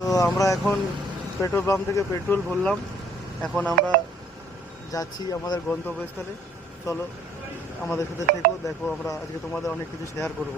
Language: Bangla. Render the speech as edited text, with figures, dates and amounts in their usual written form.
তো আমরা এখন পেট্রোল পাম্প থেকে পেট্রোল ভরলাম, এখন আমরা যাচ্ছি আমাদের গন্তব্যস্থলে। চলো আমাদের সাথে থেকো, দেখো আমরা আজকে তোমাদের অনেক কিছু শেয়ার করব।